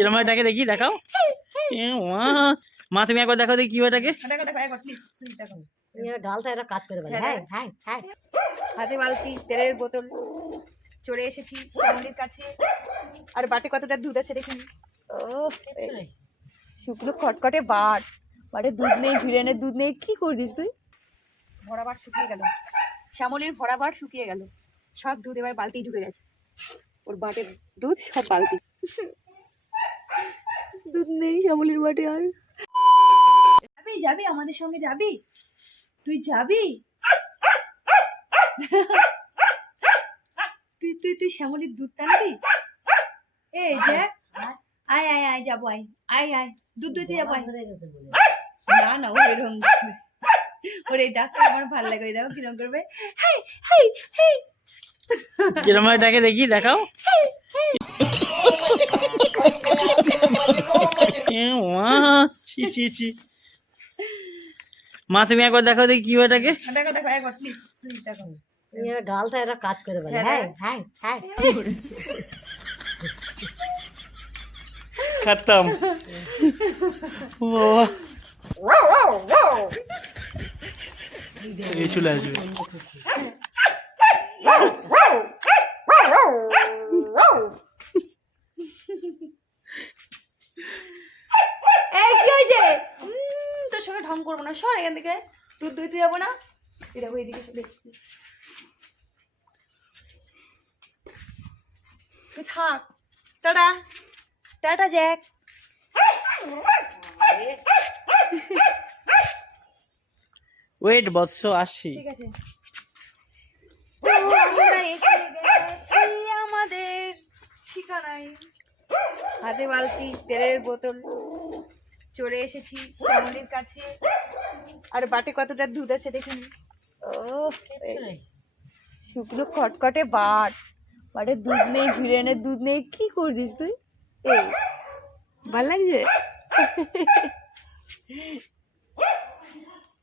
কিরম ভাবে ডাকে দেখি দেখাও। মা মা তুমি একবার দেখো দেখি কীভাবে ডাকে দেখো দেখো একবার প্লিজ প্লিজ দেখো ডালটা এরা কাজ করে হ্যাঁ, হ্যাঁ হ্যাঁ। হাতে বালতি তেলের বোতল চলে এসেছি শ্যামলির কাছে। আর বাটে কতটা দুধ আছে দেখুন ও শুকনো খটখটে বাট। বাটে দুধ নেই ভিড়েনের দুধ নেই কি করছিস তুই? ভরা বাট শুকিয়ে গেল। শ্যামলির ভরা বাট শুকিয়ে গেল। সব দুধ এবার বালতি ঢুকে গেছে। ওর বাটের দুধ সব বালতি। দুধ নেই শ্যামলির বাটে আর। যাবি যাবি আমাদের সঙ্গে যাবি? তুই যাবি? তুই তুই তুই শ্যামলির দুধ টানবি? এই যে আয় আয় আয় যাব আয় আয় আয় দুধ দুইতে যাব আয়। না না ও এরকম ওর এই ডাকটা আমার ভালো লাগে ওই দেখো কিরম করবে। কিরম ডাকে দেখি দেখাও এ মা ছি ছি মা তুমি একবার দেখো দেখি কীভাবে ডাকে দেখো দেখো একবার প্লিজ প্লিজ দেখো ডালটা এরা কাজ করে বলে হ্যাঁ, হ্যাঁ হ্যাঁ হ্যাঁ খাতাম ও এই চলে আসবে এই কি হয়েছে উম, তোর সঙ্গে ঢং করব না সর এখান থেকে। দুধ দুইতে যাব না? এইদিকে এসে দেখছি। তুই থাক। টাটা। Tata Jack. ওয়েট বৎস আসছি ঠিক আছে। আমাদের ঠিকানায়। হাতে বালতি তেলের বোতল। চলে এসেছি শ্যামলির কাছে। আর বাটে কতটা দুধ আছে দেখুন ও শুকনো খটখটে বাট। বাটে দুধ নেই ভিড়েনের দুধ নেই কি করছিস তুই? এই ভালো লাগছে?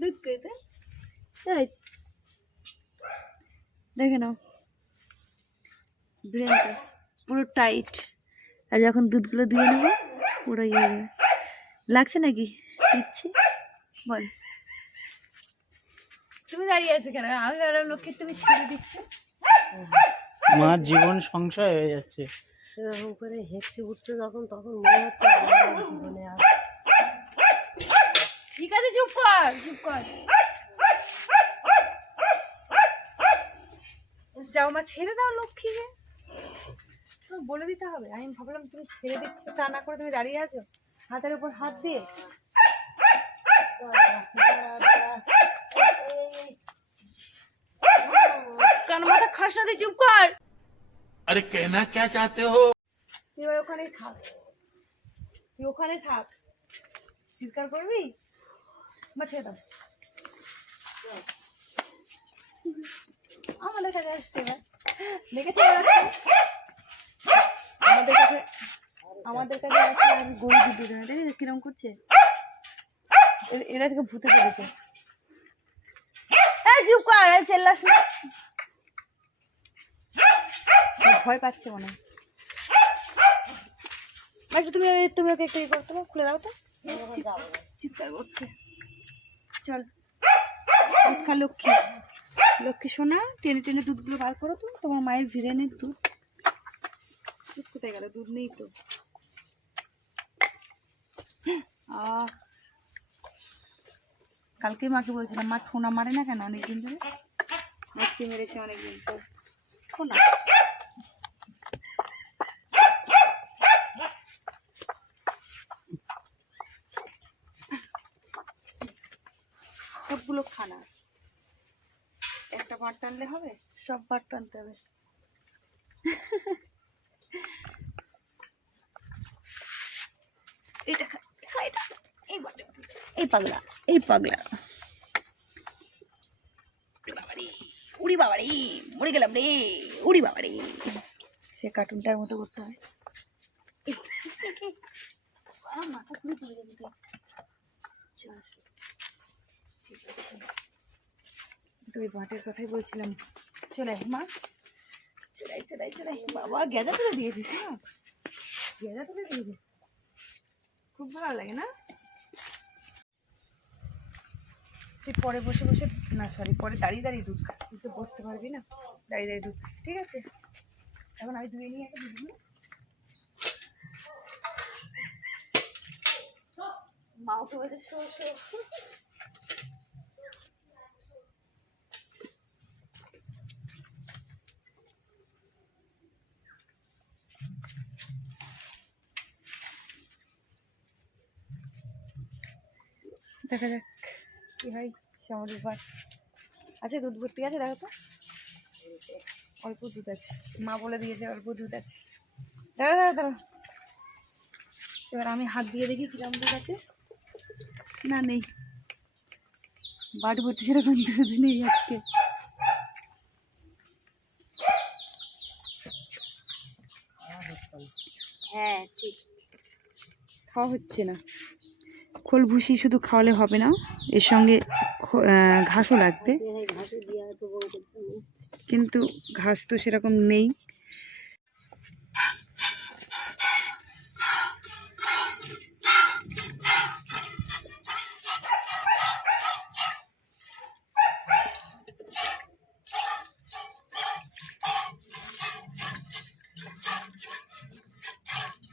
দুধ খেতে দেখে নাও। ব্রেনটা পুরো টাইট। আর যখন দুধগুলো দিয়ে নেব পুরো ইয়ে লাগছে নাকি? দিচ্ছি। বল। তুমি দাঁড়িয়ে আছো কেন? আমি দাঁড়ালাম লক্ষ্মী তুমি ছেড়ে দিচ্ছ। মার জীবন সংশয় হয়ে যাচ্ছে। সেরকম করে হেঁকছে উঠছে যখন তখন মনে হচ্ছে জীবনে আর ঠিক আছে চুপ কর চুপ কর। যাও মা ছেড়ে দাও লক্ষ্মীকে। তো বলে দিতে হবে। আমি ভাবলাম তুমি ছেড়ে দিচ্ছ তা না করে তুমি দাঁড়িয়ে আছো? হাতের উপর হাত দিয়ে? কান মাথা খাস না তুই চুপ কর। আরে কেনা কে চাতে হো? তুই এবার ওখানে থাক। তুই ওখানে থাক। চিৎকার করবি? বা ছেড়ে দাও। আমাদের কাছে আসতে দেখেছি আমাদের কাছে আমাদের কাছে আসছে আমি গরু দিদি কিরম করছে? এরা থেকে ভূতে পেরেছে চুপ কর চেল্লাস না। ভয় পাচ্ছে মনে হয়। একটু তুমি তুমি ওকে একটু ইয়ে করো তো খুলে দাও তো। চিৎ- চিৎকার করছে। চল। খা লক্ষ্মী। লক্ষ্মী সোনা, টেনে টেনে দুধগুলো বার করো তো তোমার মায়ের ভিড়েনের দুধ। দুধ কোথায় গেল? দুধ নেই তো। কালকে মাকে বলছিলাম, মা ঠোনা মারে না কেন? অনেকদিন ধরে? আজকে মেরেছে অনেকদিন। তো ঠোনা খানা। একটা পাট টানলে হবে? সব পাট টানতে হবে। এটা। এই পাগলা এই পাগলা। উড়ি বাবারে উড়ি মরে গেলাম রে উড়ি বাবারে। সে কার্টুনটার মতো করতে হয়। মাথা খুলে তুই। চল। তুই বাটের কথাই বলছিলাম। চলে মা। চলে আয়, চলে আয়, চলে বাবা গেজা তুলে দিয়েছিস না গেজা তুলে দিয়েছিস? খুব ভালো লাগে না? তুই পরে বসে বসে না সরি পরে দাঁড়িয়ে দাঁড়িয়ে দুধ তুই তো বসতে পারবি না। দাঁড়িয়ে দাঁড়িয়ে দুধ খাস ঠিক আছে? এখন আমি ধুয়ে নিয়ে একটা দুধ মাও তো বলছে শো শো। দেখা যাক কি হয় শ্যামলির বার আছে দুধ ভর্তি আছে দেখো তো। অল্প দুধ আছে। মা বলে দিয়েছে অল্প দুধ আছে। দাঁড়া দাঁড়া দাঁড়া। এবার আমি হাত দিয়ে দেখি কিরম দুধ আছে। না নেই। বাট ভর্তি সেরকম দুধ নেই আজকে। হ্যাঁ ঠিক। খাওয়া হচ্ছে না। খোল ভুসি শুধু খাওয়ালে হবে না, এর সঙ্গে ঘাসও লাগবে। কিন্তু ঘাস তো সেরকম নেই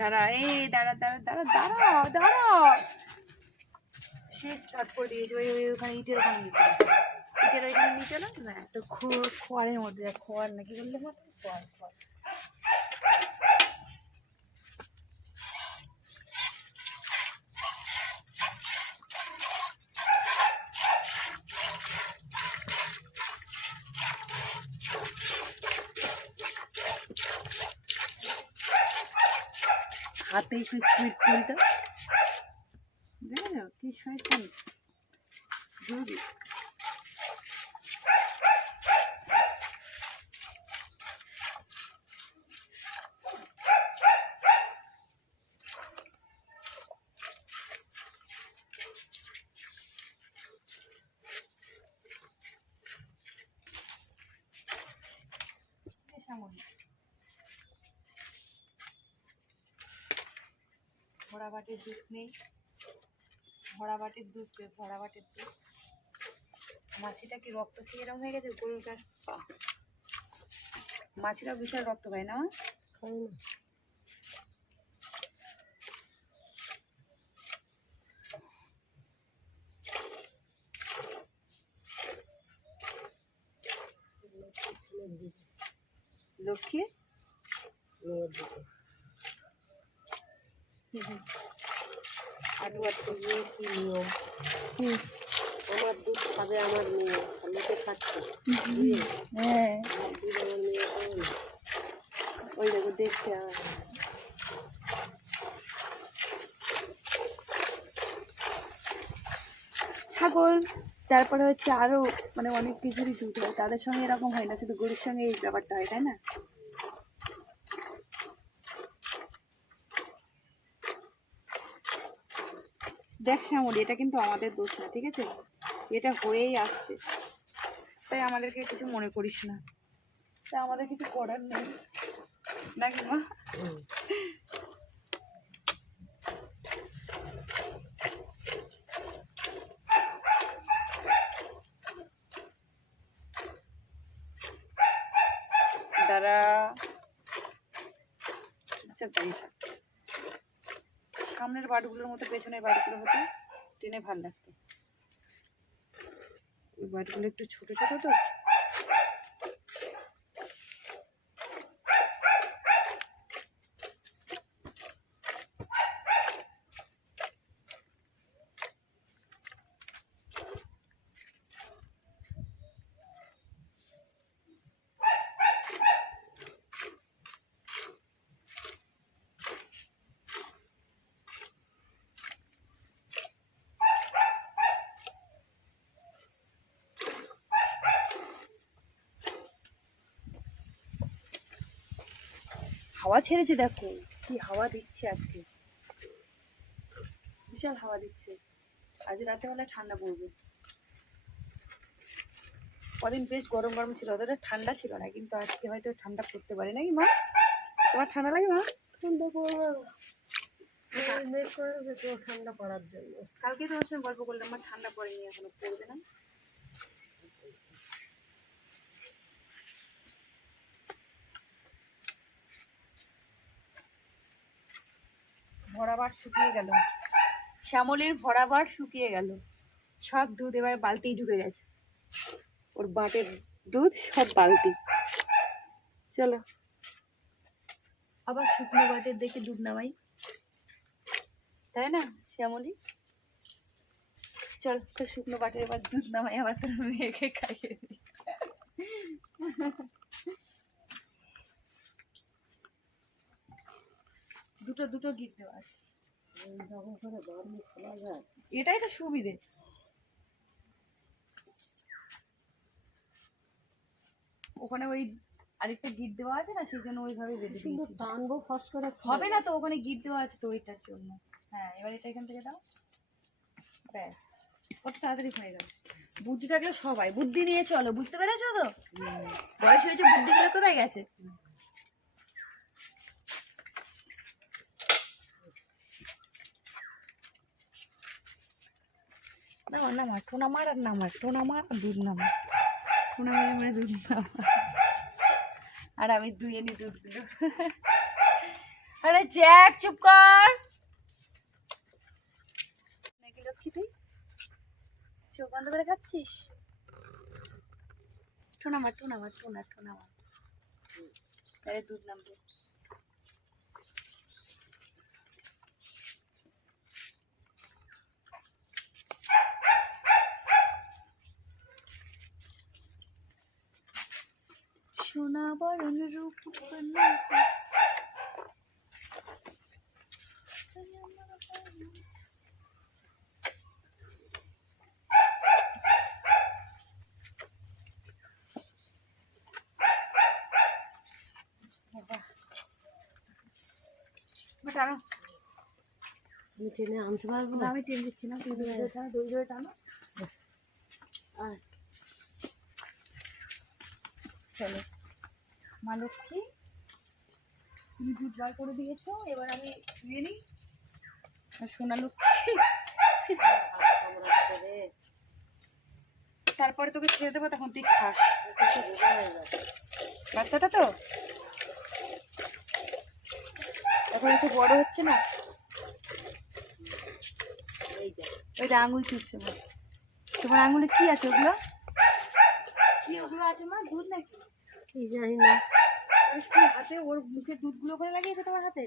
দাঁড়া, এই দাঁড়া দাঁড়া দাঁড়া দাঁড়া দাঁড়া সে স্টার্ট করে দিয়েছে ওই ওখানে ইটের ওখানে ইটের ওইখানে নিচে না না, তো খোয়ারের মধ্যে, খোয়ার না, কি বললে মতো খোয়ার খোয়ার। হাতে একটু স্পিড করি তো কি শয়তান? দুধ ভরা বাটির দুধ নেই। ভরা বাটির দুধ? ভরা বাটির দুধ। মাছিটা কি রক্ত খেয়ে এরম হয়ে গেছে? গরুটার পা মাছিরা বিশাল রক্ত পায় না? খাই না। লক্ষ্মী আটু যে কি নিয়ম? আমার দুধ খাবে আমার মেয়ে লোকে খাচ্ছে। দিয়ে হ্যাঁ দুধ আমার মেয়ে ওই দেখো দেখছে আর। ছাগল তারপরে হচ্ছে আরও মানে অনেক কিছুরই দুধ হয়। তাদের সঙ্গে এরকম হয় না শুধু গরুর সঙ্গে এই ব্যাপারটা হয় তাই না? দেখ শ্যামল, এটা কিন্তু আমাদের দোষ না, ঠিক আছে? এটা হয়েই আসছে। তাই আমাদেরকে কিছু মনে করিস না। তাই আমাদের কিছু করার নেই। নাকি মা। দাঁড়া। চুপচাপ দাঁড়িয়ে থাক। সামনের বাটগুলোর মতো, পেছনের বাড়িগুলো হতো ট্রেনে ভালো লাগতো। ওই বাড়িগুলো একটু ছোট ছোট তো। হাওয়া ছেড়েছে দেখো কি হাওয়া দিচ্ছে আজকে। বিশাল হাওয়া দিচ্ছে। আজ রাতেবেলা ঠান্ডা পড়বে। কদিন বেশ গরম গরম ছিল অতটা ঠান্ডা ছিল না কিন্তু আজকে হয়তো ঠান্ডা পড়তে পারে। নাকি মা? তোমার ঠান্ডা লাগে মা? ঠান্ডা পড়বে। ঠান্ডা পড়ার জন্য। কালকে তোমার সঙ্গে গল্প করলাম আমার ঠান্ডা পড়েনি এখনও পড়বে না। ভরাবার শুকিয়ে গেল। শ্যামলির ভরাবার শুকিয়ে গেল। সব দুধ এবার বালতি ঢুকে গেছে। ওর বাটের দুধ সব বালতি। চলো। আবার শুকনো বাটের দেখে দুধ নামাই। তাই না, শ্যামলি? চল, তো শুকনো বাটের এবার দুধ নামাই আমার তোর মেয়েকে খাইয়ে দিই। দুটো দুটো গিট দেওয়া আছে। এটাই তো সুবিধে। ওখানে ওই আরেকটা গিট দেওয়া আছে না সেই জন্য ওইভাবে বেঁধে কিন্তু টানবো ফস করে হবে না তো ওখানে গিট দেওয়া আছে তো ওইটার জন্য। হ্যাঁ এবার এটা এখান থেকে দাও। ব্যাস কত তাড়াতাড়ি হয়ে গেল। বুদ্ধি থাকলে সবাই বুদ্ধি নিয়ে চলো বুঝতে পেরেছ তো? বয়স হয়েছে বুদ্ধি বুদ্ধিগুলো কোথায় গেছে? না না মার টোনা মার আর না মার টোনা মার আর দুধ না মার টোনা মেরে মেরে দুধ নামার। আর আমি দুয়ে নি দুধগুলো। আরে জ্যাক চুপ কর। নাকি লক্ষ্মী তুই? চোখ বন্ধ করে খাচ্ছিস টোনা মার টোনা মার টোনা টোনা মার। তাহলে দুধ নামবে। বাট আনো তুমি টেনে আনতে পারব না। আমি টেন দিচ্ছি না দই ধরে টানো দই ধরে টানো। আর চলো। মা লক্ষ্মী তুমি দুধ বার করে দিয়েছ এবার আমি ধুয়ে নিই। আর সোনা লক্ষ্মী। তারপরে তোকে ছেড়ে দেবো তখন তুই খাস। হয়ে বাচ্চাটা তো? এখন একটু বড় হচ্ছে না? ওইটা আঙুল চুষছে মা। তোমার আঙুলে কি আছে ওগুলো? কি ওগুলো আছে মা দুধ নাকি? কি জানি না। হাতে ওর মুখে দুধগুলো করে লাগিয়েছে তোমার হাতে?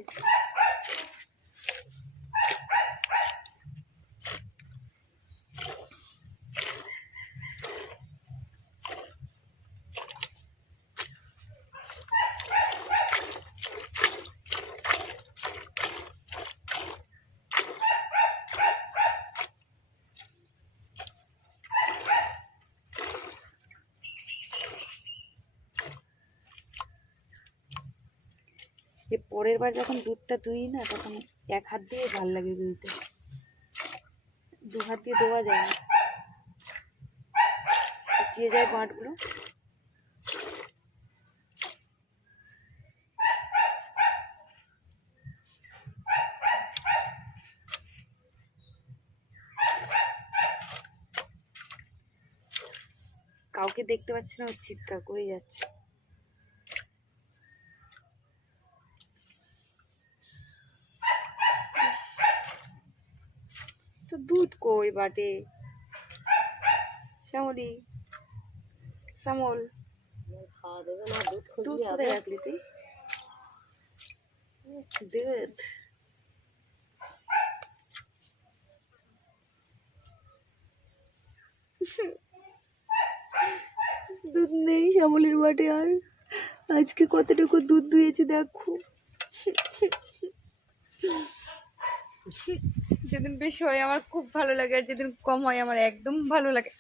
পরের বার যখন দুধটা দুই না, তখন এক হাত দিয়ে ভালো লাগে দুইতে। দু হাত দিয়ে দেওয়া যায় না। শুকিয়ে যায় বাঁটগুলো। কাউকে দেখতে পাচ্ছি না ও চিৎকার করে যাচ্ছে তো দুধ কই বাটে শ্যামলি শ্যামল কোথায় রাখলি তুই দুধ দুধ নেই শ্যামলির বাটে আর আজকে কতটুকু দুধ দুয়েছি দেখো যেদিন বেশি হয় আমার খুব ভালো লাগে আর যেদিন কম হয় আমার একদম ভালো লাগে।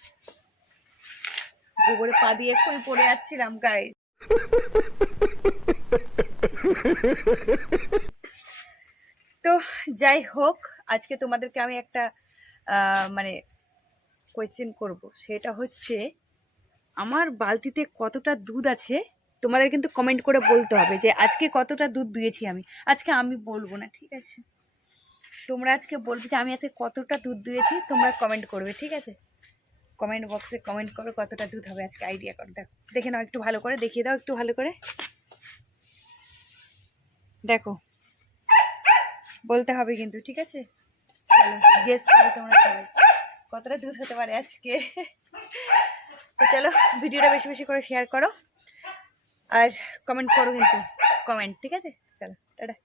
গোবরে পা দিয়ে এক্ষুনি পড়ে যাচ্ছিলাম গায়ে তো যাই হোক, আজকে তোমাদেরকে আমি একটা মানে কোয়েশ্চেন করব। সেটা হচ্ছে, আমার বালতিতে কতটা দুধ আছে? তোমাদের কিন্তু কমেন্ট করে বলতে হবে যে, আজকে কতটা দুধ দিয়েছি আমি? আজকে আমি বলব না, ঠিক আছে? তোমরা আজকে বলবে যে আমি আজকে কতটা দুধ দুয়েছি, তোমরা কমেন্ট করবে, ঠিক আছে? কমেন্ট বক্সে কমেন্ট করো কতটা দুধ হবে আজকে আইডিয়া করো। দেখো, দেখে নাও একটু ভালো করে, দেখিয়ে দাও একটু ভালো করে। দেখো, বলতে হবে কিন্তু, ঠিক আছে? চলো কতটা দুধ হতে পারে আজকে। তো চলো, ভিডিওটা বেশি বেশি করে শেয়ার করো। আর কমেন্ট করো কিন্তু কমেন্ট ঠিক আছে? চলো, টাটা।